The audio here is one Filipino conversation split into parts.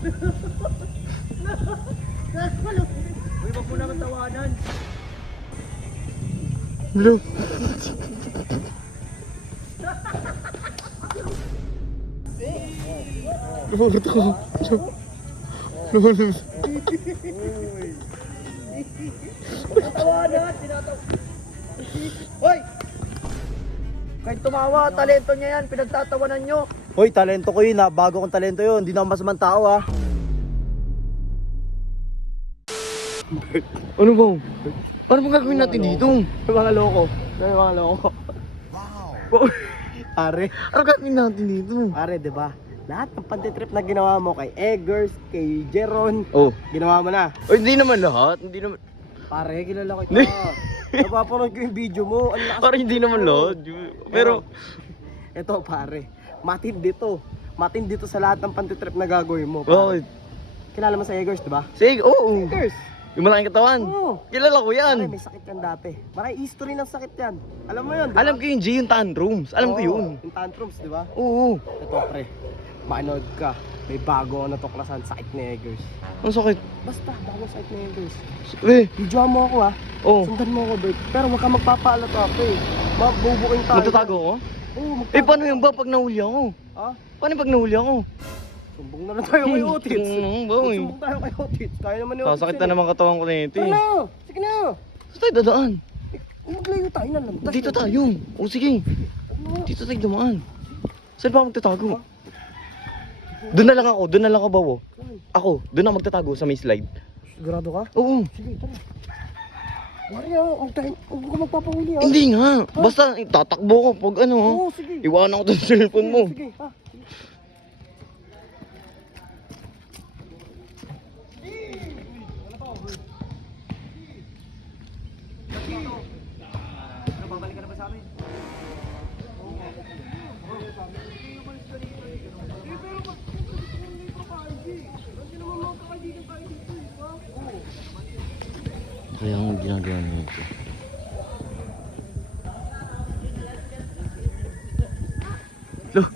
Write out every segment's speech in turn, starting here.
Uy, wag mo naman tawanan. Hello. Lumulot ako. Lumulot. Tawanan, Hoy! Kahit tumawa, talento niya yan, pinagtatawanan nyo. Hoy, talento ko yun ha. Bago kong talento yun. Hindi na ako masamang tao ha. Ano ba? Ano bang gagawin natin dito? May mga loko. May mga loko. Wow. Pare. Ano gagawin natin dito? Pare, di ba? Lahat ng pantitrip na ginawa mo kay Eggers, kay Jeron, Oh. ginawa mo na. Oh, hindi naman lahat. Hindi naman. Pare, kilala ko Hindi. ito. Napapanood ko yung video mo. Ang lakas. Parang hindi naman lahat. Pero, Ito pare, matindi to. Matindi to sa lahat ng pantitrip na gagawin mo. bakit? Kilala mo sa Eggers, di ba? Sige, oo. Eggers! Yung malaking katawan. Oo. Kilala ko Pare, yan. may sakit yan dati. Parang history ng sakit yan. Alam mo yun, di ba? Alam ko yung G, yung tantrums. Alam ko Oo, yun. Yung tantrums, di ba? Oo. Ito pre, manood ka. May bago ang natuklasan, sakit ni Eggers. Ang sakit. Basta, bago sakit ni Eggers. Eh, Videoan mo ako ha. oh. Sundan mo ako, Bert. Pero huwag ka magpapaalat ako eh. Mabubuking tayo. Magtatago ako? Oo, Eh, paano yung ba pag nahuli ako? Ha? Paano pag nahuli ako? Sumbong na lang tayo kay Otits. Boy. Sumbong tayo kay Otits. Kaya naman ni Otits. Sasakit na naman katawan ko na ito Tara eh. na! Sige na! Saan tayo dadaan? Maglayo tayo na lang. Dito tayo. O sige. Ano? Dito tayo dumaan. Saan pa magtatago? Doon na lang ako. Doon na lang ako, bawo. Ako, doon na magtatago sa may slide. Sigurado ka? Oo. Sige, tara. Maria, huwag ka magpapahuli ha. Hindi nga. Basta tatakbo ko pag ano. Oo, sige. Iwanan ko sa cellphone mo. Sige, ha. Babalik ka na ba sa amin? Kaya ang ginagawa niyo ito. Loh.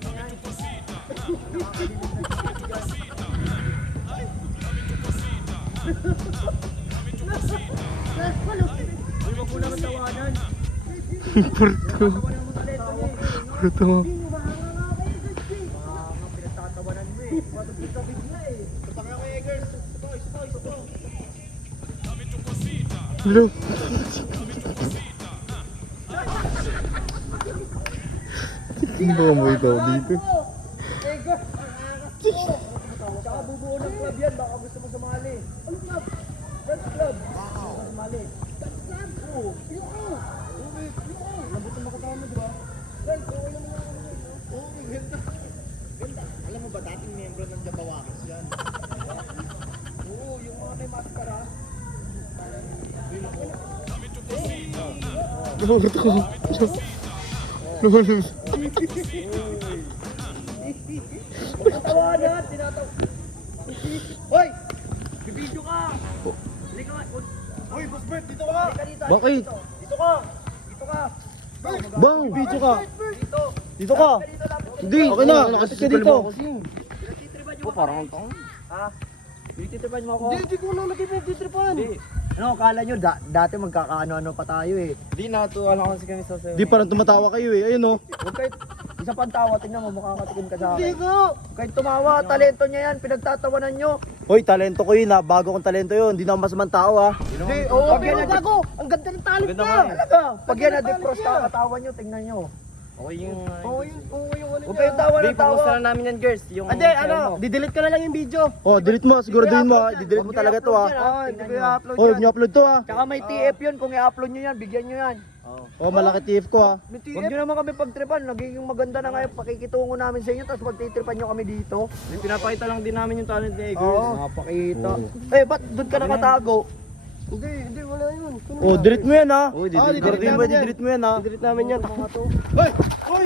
Uy, wag mo naman tawanan. Purto. Tawanan mo talento niya eh. Purto. Pinagtatawanan mo eh. Patapit na eh. Patang ako Eggers. Ito. Hello. Hindi ba mo ikaw dito? Tsaka bubuo ng club yan. Baka gusto mo sumali. Ano club? Dance club. Sumali. Dance club? Oo. Yoko. Lambot ang makatawa mo, di ba? Dance, okay naman ako. Oo, ganda. Ganda. Alam mo ba, dating membro ng Jabawakis yan. Oo, yung mga may maskara. Lumulot ako. Lumulot. Tawanan, tinataw. Hoy! Bibidyo ka! Halika nga. Hoy, Boss Bert, dito ka! Halika dito. Bakit? Dito ka! Dito ka! Bang! Video ka. Dito! Dito ka. Dito lang. Hindi! Okay na, Nakasisi ka ka dito. Pinagtitripan niyo Oh, parang ang tao. Ha? Pinagtitripan mo ako? Hindi ko na nag-ipag-tripan. Hindi. Ano, kala nyo, dati magkakaano-ano pa tayo eh. Hindi, natuwa lang kasi kami sa Di parang tumatawa kayo eh. Ayun oh. Huwag kahit isa pang tawa, tingnan mo, makakatikim ka sa Hindi akin. ko. Kahit tumawa, talento niya yan, pinagtatawanan nyo. Hoy, talento ko yun ha. Bago kong talento yun. Hindi na ako masamang tao ha. Hindi, Oo, pag yan pero gago. Ang ganda ng talent Maganda niya. nga eh. Talaga. Pag yan na-defrost ka, katawan nyo, tingnan nyo. Okay yung... Oo, yung ano Huwag kayong tawa ng tawa. na namin yan, girls. Yung Hindi, ano, didelete ko na lang yung video. Oh, delete mo. Siguraduhin mo ha. Didelete mo talaga to ha. Oo, hindi ko i-upload Oh, yan. ni-upload to ha. Tsaka may TF yun, kung i-upload nyo yan, bigyan nyo yan. Oh, malaki TF ko ha. Huwag nyo naman kami pagtripan, nagiging maganda na ngayon, pakikitungo namin sa inyo, tapos magtitripan nyo kami dito. Pinapakita lang din namin yung talent ni Oo, napakita. Eh, ba't doon ka nakatago? Hindi, wala yun. Oh, delete mo yan ha. Oh, di-delete Siguraduhin mo, namin yan. delete mo yan ha. Delete namin yan. Hoy! Hoy!